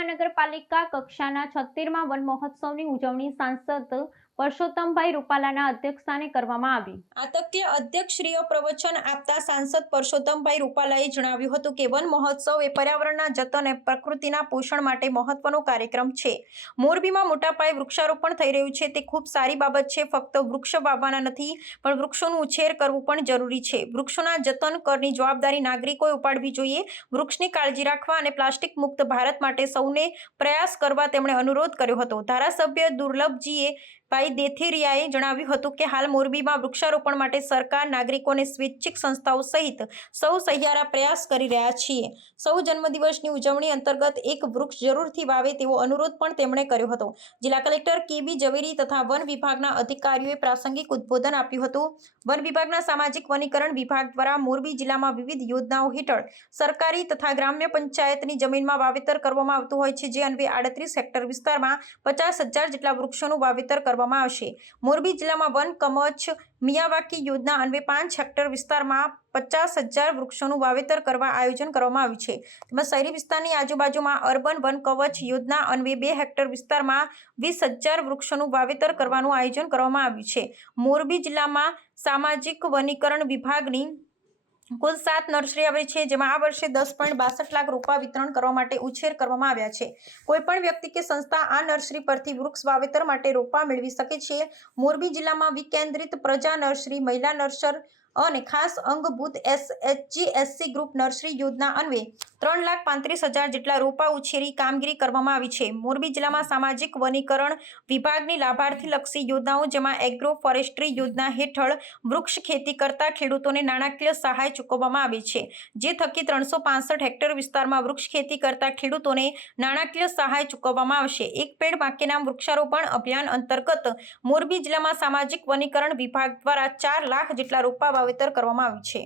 મહાનગરપાલિકા કક્ષાના છત્તેરમાં વન મહોત્સવની ઉજવણી સાંસદ પરસોત્તમભાઈ રૂપાલાના અધ્યક્ષસ્થાને કરવામાં આવી. આ તકે અધ્યક્ષશ્રીએ પ્રવચન આપતા સાંસદ પરસોત્તમભાઈ રૂપાલાએ જણાવ્યું હતું કે વન મહોત્સવ એ પર્યાવરણના જતન અને પ્રકૃતિના પોષણ માટે મહત્વનો કાર્યક્રમ છે. મોરબીમાં મોટા પાયે વૃક્ષારોપણ થઈ રહ્યું છે. તે ખૂબ સારી બાબત છે. ફક્ત વૃક્ષ વાવવાના નથી, પણ વૃક્ષોનું ઉછેર કરવું પણ જરૂરી છે. વૃક્ષોના જતન કરની જવાબદારી નાગરિકોએ ઉપાડવી જોઈએ. વૃક્ષની કાળજી રાખવા અને પ્લાસ્ટિક મુક્ત ભારત માટે સૌને પ્રયાસ કરવા તેમણે અનુરોધ કર્યો હતો. ધારાસભ્ય દુર્લભજીએ ભાઈ દેથેરિયાએ જણાવ્યું હતું કે હાલ મોરબીમાં વૃક્ષારોપણ માટે સરકાર નાગરિકોને સ્વૈચ્છિક સંસ્થાઓ સહિત સૌ સહિયારા પ્રયાસ કરી રહ્યા છીએ. સૌ જન્મદિવસની ઉજવણી અંતર્ગત એક વૃક્ષ જરૂરથી વાવે તેવો અનુરોધ પણ તેમણે કર્યો હતો. જિલ્લા કલેક્ટર કેબી ઝવેરી તથા વન વિભાગના અધિકારીઓએ પ્રાસંગિક ઉદ્બોધન આપ્યું હતું. વન વિભાગના સામાજિક વનીકરણ વિભાગ દ્વારા મોરબી જિલ્લામાં વિવિધ યોજનાઓ હેઠળ સરકારી તથા ગ્રામ્ય પંચાયતની જમીનમાં વાવેતર કરવામાં આવતું હોય છે. જે અન્વે આડત્રીસ હેક્ટર વિસ્તારમાં પચાસ હજાર જેટલા વૃક્ષોનું વાવેતર કરવામાં આવશે. મોરબી જિલ્લામાં વન કમચ મિયાવાકી યોજના અન્વે પાંચ હેક્ટર વિસ્તારમાં પચાસ હજાર વૃક્ષોનું વાવેતર કરવા આયોજન કરવામાં આવ્યું છે. તેમજ શહેરી વિસ્તારની આજુબાજુમાં અર્બન વન કવચ યોજના અન્વે બે હેક્ટર વિસ્તારમાં વીસ હજાર વૃક્ષોનું વાવેતર કરવાનું આયોજન કરવામાં આવ્યું છે. મોરબી જિલ્લામાં સામાજિક વનીકરણ વિભાગની કુલ સાત નર્સરી આવેલી છે, જેમાં આ વર્ષે દસ પોઈન્ટ બાસઠ લાખ રોપા વિતરણ કરવા માટે ઉછેર કરવામાં આવ્યા છે. કોઈપણ વ્યક્તિ કે સંસ્થા આ નર્સરી પરથી વૃક્ષ વાવેતર માટે રોપા મેળવી શકે છે. મોરબી જિલ્લામાં વિકેન્દ્રિત પ્રજા નર્સરી, મહિલા નર્સર અને ખાસ અંગભૂત S H G S C group nursery યોજના અન્વયે ત્રણ લાખ પાંત્રીસ હજાર જેટલા રોપા ઉછેરી કામગીરી કરવામાં આવી છે. મોરબી જિલ્લામાં સામાજિક વનીકરણ વિભાગની લાભાર્થી લક્ષી યોજનાઓ જેમાં એગ્રો ફોરેસ્ટ્રી યોજના હેઠળ વૃક્ષ ખેતી કરતા ખેડૂતોને નાણાકીય સહાય ચૂકવવામાં આવે છે. જે થકી ત્રણસો હેક્ટર વિસ્તારમાં વૃક્ષ ખેતી કરતા ખેડૂતોને નાણાકીય સહાય ચૂકવવામાં આવશે. એક પેડ બાકી વૃક્ષારોપણ અભિયાન અંતર્ગત મોરબી જિલ્લામાં સામાજિક વનીકરણ વિભાગ દ્વારા ચાર લાખ જેટલા રોપા વાવેતર કરવામાં આવ્યું છે.